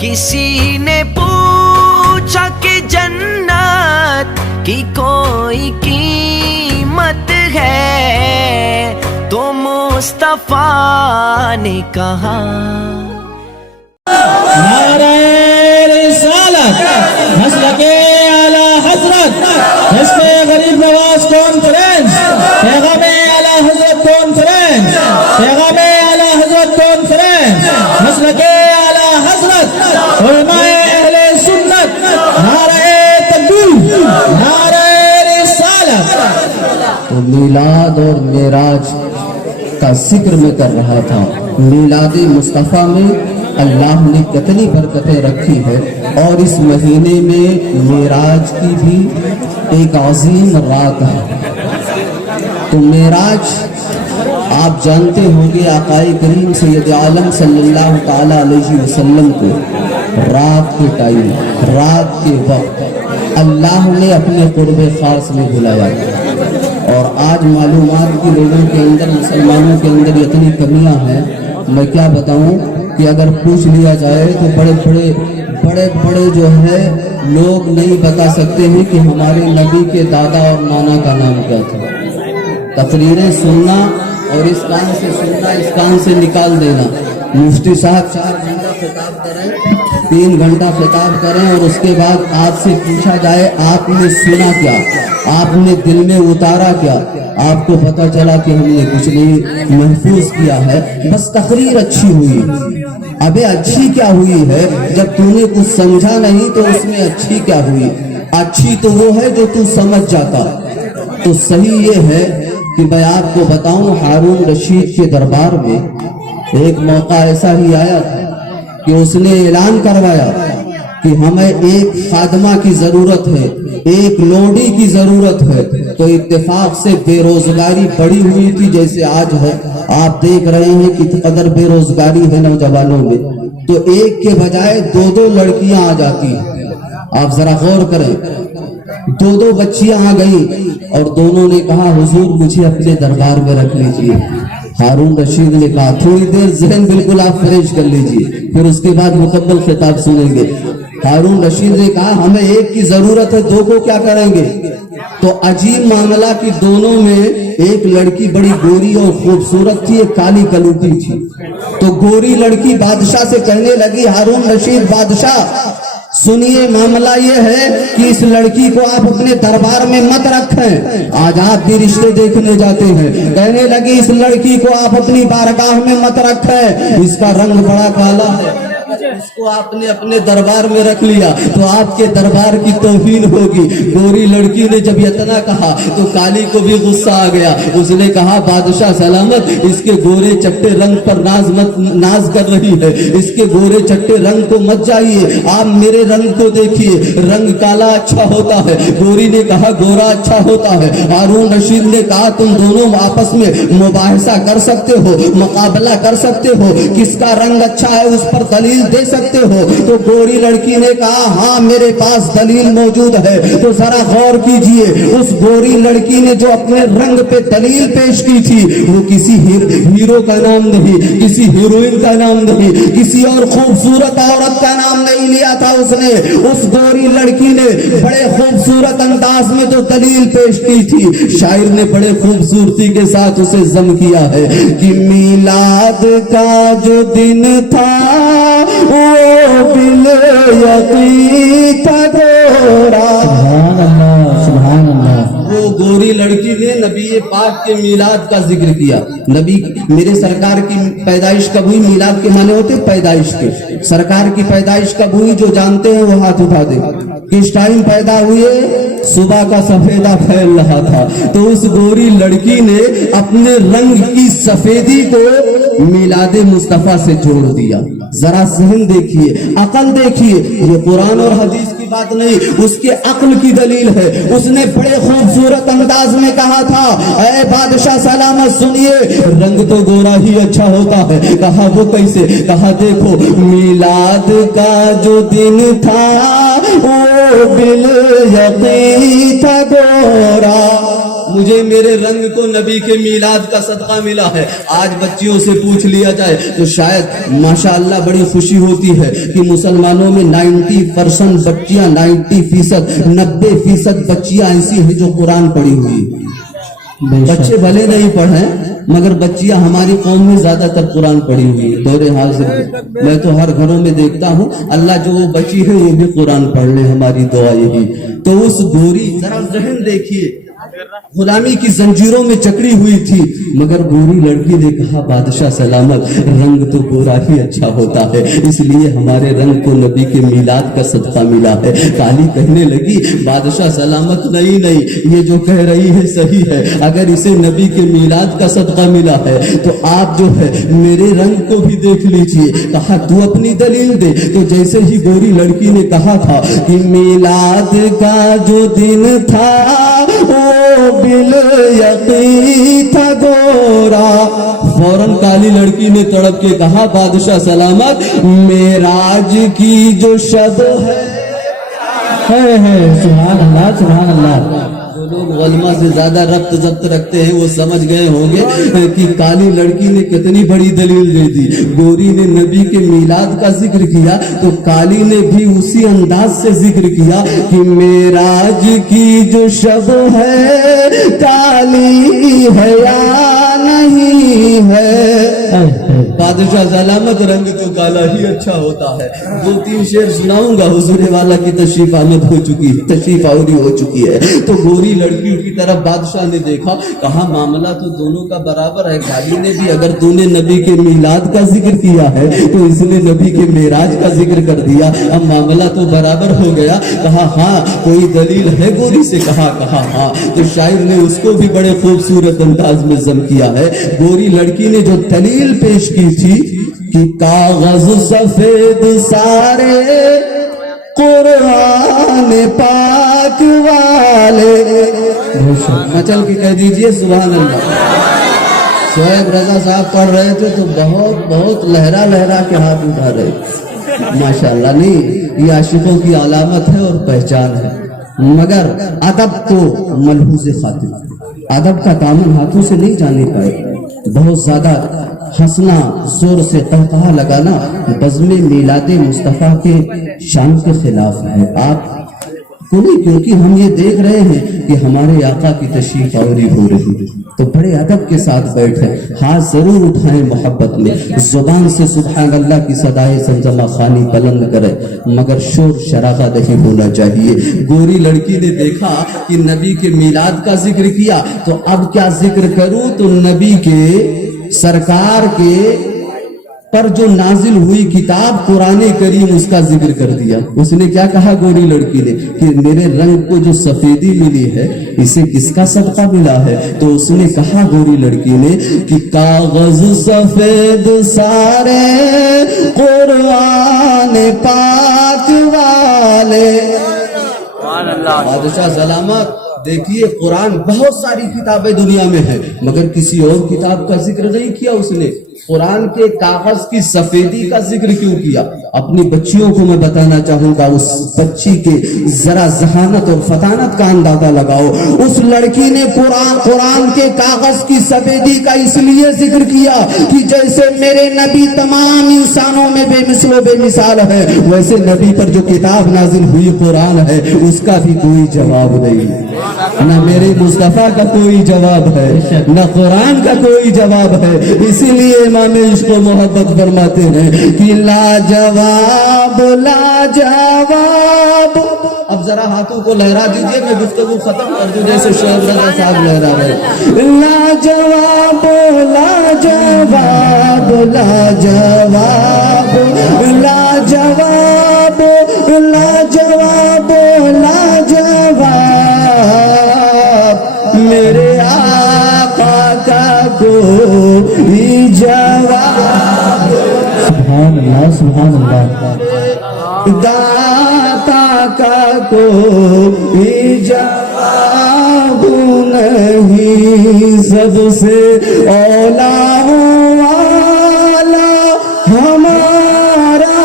کسی نے پوچھا کہ جنت کی کوئی قیمت ہے تو مصطفیٰ نے کہا نعرہ رسالت مسلک اعلی حضرت اس پہ غریب نواز کانفرنس پیغام اعلی حضرت کانفرنس پیغام اعلی حضرت کانفرنس مسلک اعلی حضرت علماء اہل سنت نعرہ تکبیر نعرہ رسالت. تو میلاد اور معراج کا ذکر میں کر رہا تھا. میلاد مصطفیٰ میں اللہ نے کتنی برکتیں رکھی ہے اور اس مہینے میں معراج کی بھی ایک عظیم رات ہے. تو معراج آپ جانتے ہوں گے آقا کریم سید عالم صلی اللہ تعالی علیہ وسلم کو رات کے ٹائم رات کے وقت اللہ نے اپنے قرب خاص میں بلایا. اور آج معلومات کی لوگوں کے اندر مسلمانوں کے اندر اتنی کمیاں ہیں میں کیا بتاؤں کہ اگر پوچھ لیا جائے تو بڑے بڑے جو ہے لوگ نہیں بتا سکتے ہیں کہ ہمارے نبی کے دادا اور نانا کا نام کیا تھا. تقریریں سننا اور اس کان سے سننا اس کان سے نکال دینا. مفتی صاحب 4 گھنٹہ خطاب کریں 3 گھنٹہ خطاب کریں اور اس کے بعد آپ سے پوچھا جائے آپ نے سنا کیا آپ نے دل میں اتارا کیا آپ کو پتا چلا کہ ہم نے کچھ نہیں محفوظ کیا ہے بس تقریر اچھی ہوئی. ابے اچھی کیا ہوئی ہے جب تو نے کچھ سمجھا نہیں تو اس میں اچھی کیا ہوئی. اچھی تو وہ ہے جو تو سمجھ جاتا. تو صحیح یہ ہے کہ میں آپ کو بتاؤں ہارون رشید کے دربار میں ایک موقع ایسا ہی آیا تھا کہ اس نے اعلان کروایا کہ ہمیں ایک خادمہ کی ضرورت ہے ایک لوڈی کی ضرورت ہے. تو اتفاق سے بے روزگاری بڑی ہوئی تھی جیسے آج ہے. آپ دیکھ رہے ہیں کہ قدر بے روزگاری ہے نوجوانوں میں. تو ایک کے بجائے 2 لڑکیاں آ جاتی ہیں. آپ ذرا غور کریں 2 بچیاں آ گئی اور دونوں نے کہا حضور مجھے اپنے دربار میں رکھ لیجئے. ہارون رشید نے کہا تھوڑی دیر ذہن بالکل آپ فریش کر لیجئے پھر اس کے بعد مکمل خطاب سنیں گے. ہارون رشید نے کہا ہمیں ایک کی ضرورت ہے 2 کو کیا کریں گے. تو عجیب معاملہ کہ دونوں میں ایک لڑکی بڑی گوری اور خوبصورت تھی ایک کالی کلوٹی تھی. تو گوری لڑکی بادشاہ سے کہنے لگی ہارون رشید بادشاہ سنیے معاملہ یہ ہے کہ اس لڑکی کو آپ اپنے دربار میں مت رکھیں. آج آپ بھی رشتے دیکھنے جاتے ہیں. کہنے لگی اس لڑکی کو آپ اپنی بارگاہ میں مت رکھیں اس کا رنگ بڑا کالا ہے. اس کو آپ نے اپنے دربار میں رکھ لیا تو آپ کے دربار کی توہین ہوگی. گوری لڑکی نے جب اتنا کہا تو کالی کو بھی غصہ آ گیا. اس نے کہا بادشاہ سلامت اس کے گورے چٹے رنگ پر ناز کر رہی ہے. اس کے گورے چٹے رنگ کو مت جائیے آپ میرے رنگ کو دیکھیے رنگ کالا اچھا ہوتا ہے. گوری نے کہا گورا اچھا ہوتا ہے. ہارون رشید نے کہا تم دونوں آپس میں مباحثہ کر سکتے ہو مقابلہ کر سکتے ہو کس کا رنگ اچھا ہے اس پر دلیل دے سکتے ہو. تو گوری لڑکی نے کہا ہاں میرے پاس دلیل موجود ہے. تو ذرا غور کیجئے اس گوری لڑکی نے جو اپنے رنگ پہ دلیل پیش کی تھی وہ کسی ہیرو کا نام نہیں کسی ہیروئن کا نام نہیں کسی اور خوبصورت عورت کا نام نہیں لیا تھا. اس نے اس گوری لڑکی نے بڑے خوبصورت انداز میں جو دلیل پیش کی تھی شاعر نے بڑے خوبصورتی کے ساتھ اسے ضم کیا ہے کہ میلاد کا جو دن تھا وہ بل یقین تھا گورا. سبحان اللہ سبحان اللہ. وہ گوری لڑکی نے نبی پاک کے میلاد کا ذکر کیا. نبی میرے سرکار کی پیدائش کب ہوئی میلاد کے معنی ہوتے پیدائش کے. سرکار کی پیدائش کب ہوئی جو جانتے ہیں وہ ہاتھ اٹھا دیں. کس ٹائم پیدا ہوئے صبح کا سفیدہ پھیل رہا تھا. تو اس گوری لڑکی نے اپنے رنگ کی سفیدی کو میلاد مصطفیٰ سے جوڑ دیا. ذرا ذہن دیکھیے عقل دیکھیے یہ قرآن اور حدیث کی بات نہیں اس کے عقل کی دلیل ہے. اس نے بڑے خوبصورت انداز میں کہا تھا اے بادشاہ سلامت سنیے رنگ تو گورا ہی اچھا ہوتا ہے. کہا وہ کیسے. کہا دیکھو میلاد کا جو دن تھا وہ بال یقین تھا گورا. مجھے میرے رنگ کو نبی کے میلاد کا صدقہ ملا ہے. آج بچیوں سے پوچھ لیا جائے تو شاید ماشاءاللہ بڑی خوشی ہوتی ہے کہ مسلمانوں میں 90% بچیاں 90% بچیاں ایسی ہیں جو قرآن پڑھی ہوئی. بچے بھلے نہیں پڑھیں مگر بچیاں ہماری قوم میں زیادہ تر قرآن پڑھی ہوئی ہے. دور حاضر میں تو ہر گھروں میں دیکھتا ہوں اللہ جو وہ بچی ہے وہ بھی قرآن پڑھ لے, ہماری دعا یہی. تو اس گوری ذرا ذہن دیکھیے, غلامی کی زنجیروں میں جکڑی ہوئی تھی مگر گوری لڑکی نے کہا بادشاہ سلامت رنگ تو گورا ہی اچھا ہوتا ہے, اس لیے ہمارے رنگ کو نبی کے میلاد کا صدقہ ملا ہے. کالی کہنے لگی بادشاہ سلامت نہیں, یہ جو کہہ رہی ہے صحیح ہے, اگر اسے نبی کے میلاد کا صدقہ ملا ہے تو آپ جو ہے میرے رنگ کو بھی دیکھ لیجئے. کہا تو اپنی دلیل دے. تو جیسے ہی گوری لڑکی نے کہا تھا کہ میلاد کا جو دن تھا بل یقین تھا گورا, فوراً کالی لڑکی نے تڑپ کے کہا بادشاہ سلامت معراج کی جو شب ہے. سبحان اللہ سبحان اللہ. جو لوگ علماء سے زیادہ ربط ضبط رکھتے ہیں وہ سمجھ گئے ہوں گے کہ کالی لڑکی نے کتنی بڑی دلیل دے دی. گوری نے نبی کے میلاد کا ذکر کیا تو کالی نے بھی اسی انداز سے ذکر کیا کہ معراج کی جو شب ہے کالی ہے یا نہیں ہے. بادشاہ سلامت رنگ تو کالا ہی اچھا ہوتا ہے. 2-3 شعر سناؤں گا. حضور والا کی تشریف آمد ہو چکی ہے, تشریف آوری ہو چکی ہے. تو گوری لڑکی کی طرف بادشاہ نے دیکھا, کہا معاملہ تو دونوں کا برابر ہے. کالی نے بھی اگر تو نے نبی کے میلاد کا ذکر کیا ہے تو اس نے نبی کے معراج کا ذکر کر دیا, اب معاملہ تو برابر ہو گیا. کہا ہاں کوئی دلیل ہے گوری سے؟ کہا ہاں. تو شاعر نے اس کو بھی بڑے خوبصورت انداز میں ضم کیا ہے. گوری لڑکی نے جو دلیل پیش کی تھی کہ کاغذ سفید سارے قرآن پاک والے, مچل کے کہہ دیجئے سبحان اللہ. شعیب رضا صاحب پڑھ رہے تھے تو بہت لہرا کے ہاتھ اٹھا رہے تھے. ماشاءاللہ. نہیں, یہ عاشقوں کی علامت ہے اور پہچان ہے. مگر ادب تو ملحوظ خاطر, ادب کا دامن ہاتھوں سے نہیں جانے پائے. بہت زیادہ ہنسنا, زور سے قہقہا لگانا بزم میلاد مصطفیٰ کے شان کے خلاف ہے. آپ کو نہیں, کیونکہ ہم یہ دیکھ رہے ہیں کہ ہمارے آقا کی تشریف آوری ہو رہی ہے تو بڑے ادب کے ساتھ بیٹھیں, ہاتھ ضرور اٹھائیں محبت میں, زبان سے سبحان اللہ کی صدائے زمزمہ خوانی بلند کریں مگر شور شرارہ نہیں ہونا چاہیے. گوری لڑکی نے دیکھا کہ نبی کے میلاد کا ذکر کیا تو اب کیا ذکر کروں, تو نبی کے سرکار کے پر جو نازل ہوئی کتاب قرآن کریم اس کا ذکر کر دیا. اس نے کیا کہا گوری لڑکی نے کہ میرے رنگ کو جو سفیدی ملی ہے اسے کس کا صدقہ ملا ہے؟ تو اس نے کہا گوری لڑکی نے کہ کاغذ سفید سارے قرآن پاک والے. بادشاہ سلامت دیکھیے, قرآن بہت ساری کتابیں دنیا میں ہیں مگر کسی اور کتاب کا ذکر نہیں کیا اس نے. قرآن کے کاغذ کی سفیدی کا ذکر کیوں کیا؟ اپنی بچیوں کو میں بتانا چاہوں گا, اس بچی کے ذرا ذہانت اور فطانت کا اندازہ لگاؤ. اس لڑکی نے قرآن کے کاغذ کی سفیدی کا اس لیے ذکر کیا کہ جیسے میرے نبی تمام انسانوں میں بے مثل و بے مثال ہے, ویسے نبی پر جو کتاب نازل ہوئی قرآن ہے اس کا بھی کوئی جواب نہیں. نہ میرے مصطفیٰ کا کوئی جواب ہے, نہ قرآن کا کوئی جواب ہے. اسی لیے امام عشق و محبت فرماتے ہیں کہ لاجواب لاجواب. اب ذرا ہاتھوں کو لہرا دیجئے, میں گفتگو ختم کر دوں جیسے شعیب رضا صاحب لہرا رہے. لاجواب لاجواب لاجواب لاجواب لاجواب لاجواب میرے آقا کا کوئی جواب. سبحان اللہ سبحان اللہ. داتا کا کوئی جواب نہیں, سب سے اولا والا ہمارا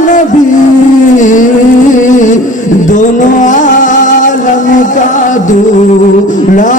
نبی, دونوں عالم کا دولا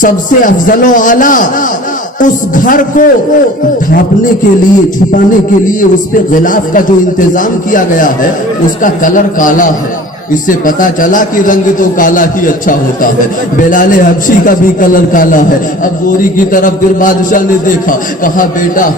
سب سے افضل و اعلیٰ اس گھر کو ڈھانپنے کے لیے چھپانے کے لیے اس پہ غلاف کا جو انتظام کیا گیا ہے اس کا کلر کالا ہے. اس سے پتا چلا کہ رنگ تو کالا ہی اچھا ہوتا ہے. بلال حبشی کا بھی کلر کالا ہے. اب گوری کی طرف پھر بادشاہ نے دیکھا, کہا بیٹا